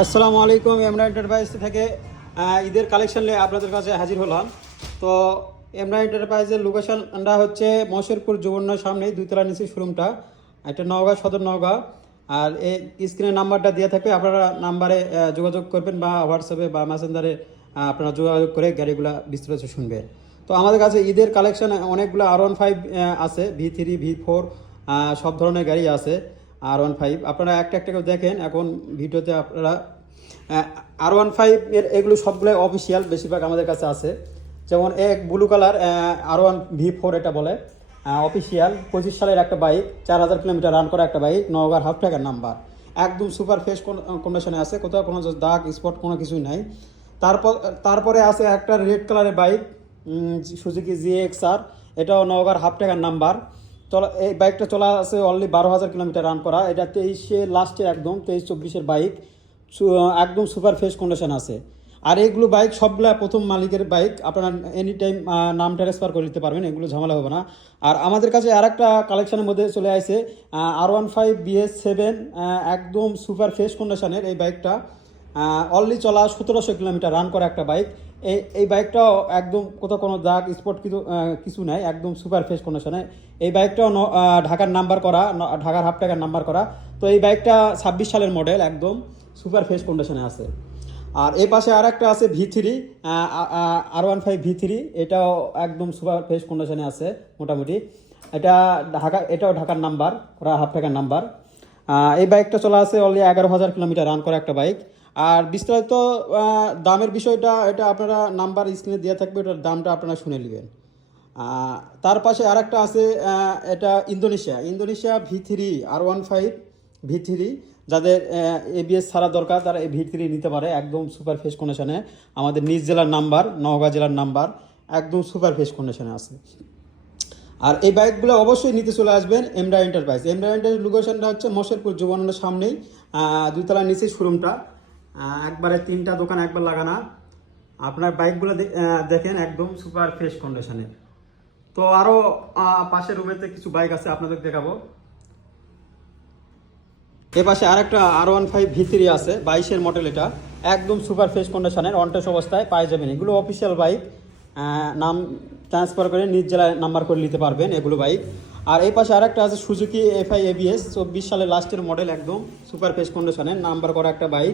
আসসালামু আলাইকুম। এমরা এন্টারপ্রাইজ থেকে ঈদের কালেকশন নিয়ে আপনাদের কাছে হাজির হলাম। তো এমরা এন্টারপ্রাইজের লোকেশনটা হচ্ছে মশেরপুর যুবন্যার সামনেই দুইতলা নিচে শোরুমটা, একটা নওগাঁ সদর নওগাঁ। আর এই স্ক্রিনের নাম্বারটা দিয়ে থাকবে, আপনারা নাম্বারে যোগাযোগ করবেন বা হোয়াটসঅ্যাপে বা মেসেঞ্জারে আপনারা যোগাযোগ করে গাড়িগুলো বিস্তারিত শুনবেন। তো আমাদের কাছে ঈদের কালেকশন অনেকগুলো R15 আছে, V3 V4 সব ধরনের গাড়ি আছে। R15 আপনারা একটা একটা করে দেখেন। এখন ভিডিওতে আপনারা R15 এর এগুলো সবগুলো অফিসিয়াল, বেশিরভাগ আমাদের কাছে আছে। যেমন এক ব্লু কালার R1V4, এটা বলে অফিসিয়াল 25 সালের একটা বাইক, 4000 কিলোমিটার রান করা একটা বাইক, নওগাঁর হাফ টাকার নাম্বার, একদম সুপার ফ্রেশ কন্ডিশনে আছে, কোথাও কোনো দাগ স্পট কোনো কিছুই নাই। তারপরে আছে একটা রেড কালারের বাইক, সুজুকি GXR, এটাও নওগাঁর হাফ টাকার নাম্বার। এই বাইকটা চলা আছে অনলি 12,000 কিলোমিটার রান করা। এটা 23-এ লাস্টে, একদম 23-24-এর বাইক, একদম সুপার ফ্রেশ কন্ডিশন আছে। আর এইগুলো বাইক সবগুলা প্রথম মালিকের বাইক, আপনারা এনি টাইম নাম ট্রান্সফার করে নিতে পারবেন, এগুলো ঝামেলা হবে না। আর আমাদের কাছে আর একটা কালেকশনের মধ্যে চলে আসে R15 BS7, একদম সুপার ফ্রেশ কন্ডিশনের এই বাইকটা, অনলি চলা 1700 কিলোমিটার রান করা একটা বাইক। এই বাইকটাও একদম কোথাও কোনো দাগ স্পট কিছু নাই, একদম সুপার ফ্রেশ কন্ডিশনে। এই বাইকটাও ঢাকার নাম্বার করা, ঢাকার হাফ টাকার নাম্বার করা। তো এই বাইকটা 26 সালের মডেল, একদম সুপার ফ্রেশ কন্ডিশনে আছে। আর এই পাশে আর একটা আছে V3, R15 V3, এটাও একদম সুপার ফ্রেশ কন্ডিশনে আছে মোটামুটি। এটাও ঢাকার নাম্বার করা, হাফ টাকার নাম্বার। এই বাইকটা চলা আছে অনলি 11,000 কিলোমিটার রান করা একটা বাইক। আর বিস্তারিত দামের বিষয়টা এটা আপনারা নাম্বার স্ক্রিনে দেওয়া থাকবে, ওটার দামটা আপনারা শুনে নেবেন। তার পাশে আর একটা আছে, এটা ইন্দোনেশিয়া V3, R15 V3, যাদের ABS ছাড়া দরকার তারা এই V3 নিতে পারে, একদম সুপার ফ্রেশ কন্ডিশনে। আমাদের নিজ জেলার নাম্বার, নওগাঁ জেলার নাম্বার, একদম সুপার ফ্রেশ কন্ডিশনে আছে। আর এই বাইকগুলো অবশ্যই নিতে চলে আসবেন এমরা এন্টারপ্রাইজ। লোকেশনটা হচ্ছে মশেরপুর যুবনের সামনেই, দুইতলার নিচে শোরুমটা, একবারে 3টা দোকান একবার লাগানা। আপনার বাইকগুলো দেখেন, একদম সুপার ফ্রেশ কন্ডিশনের। তো আরও পাশের রুমেতে কিছু বাইক আছে, আপনাদের দেখাবো। এ পাশে আরেকটা R15 V3 আছে, 22-এর মডেল, এটা একদম সুপার ফ্রেশ কন্ডিশনের, অনটেস্ট অবস্থায় পাই যাবেন। এগুলো অফিসিয়াল বাইক, নাম ট্রান্সফার করে নিজ জেলায় নাম্বার করে নিতে পারবেন এগুলো বাইক। আর এই পাশে আরেকটা আছে সুজুকি FI ABS, 24 সালের লাস্টের মডেল, একদম সুপার ফ্রেশ কন্ডিশনের নাম্বার করা একটা বাইক।